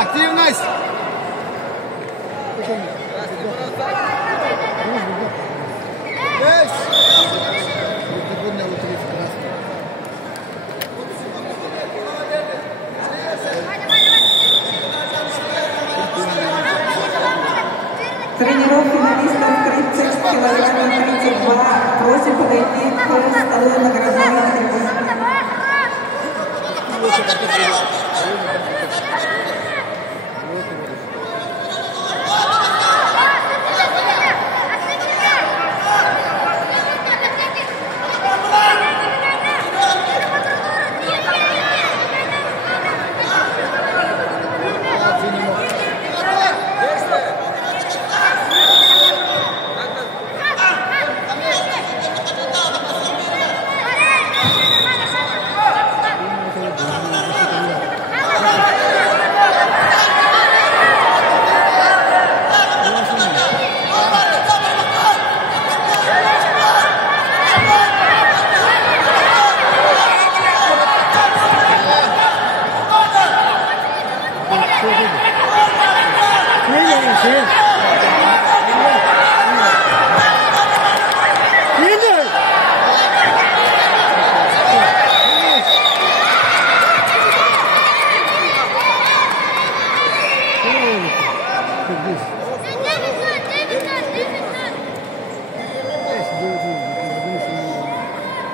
Активность! Есть! Тренеров финалистов 30 килограмм 32 просит подойти к столу наградной трибуны.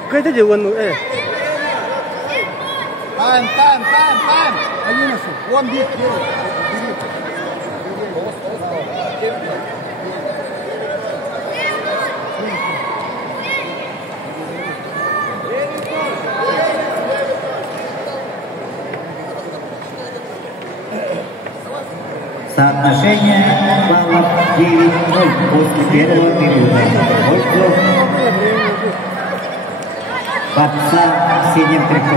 Kayda jawan mo eh. Time. Ayun na siya. One beat. Соотношение баллов 9-0 после первого периода. Борца в синем трико.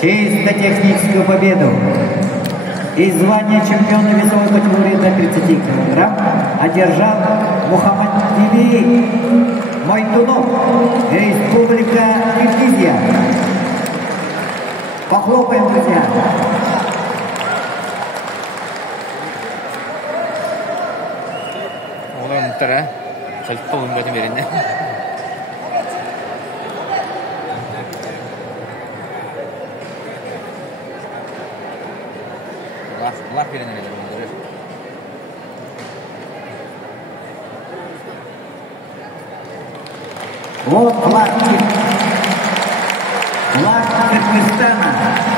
Честь на техническую победу и звание чемпиона весовой категории до 30 кг одержал Мухаммадили Майтунов, Республика Киргизия. Похлопаем, друзья. 오늘 묻더라. 절도 본 거좀 이랬네. Laf verin öyle bunları. Вот флаг Кыргызстана.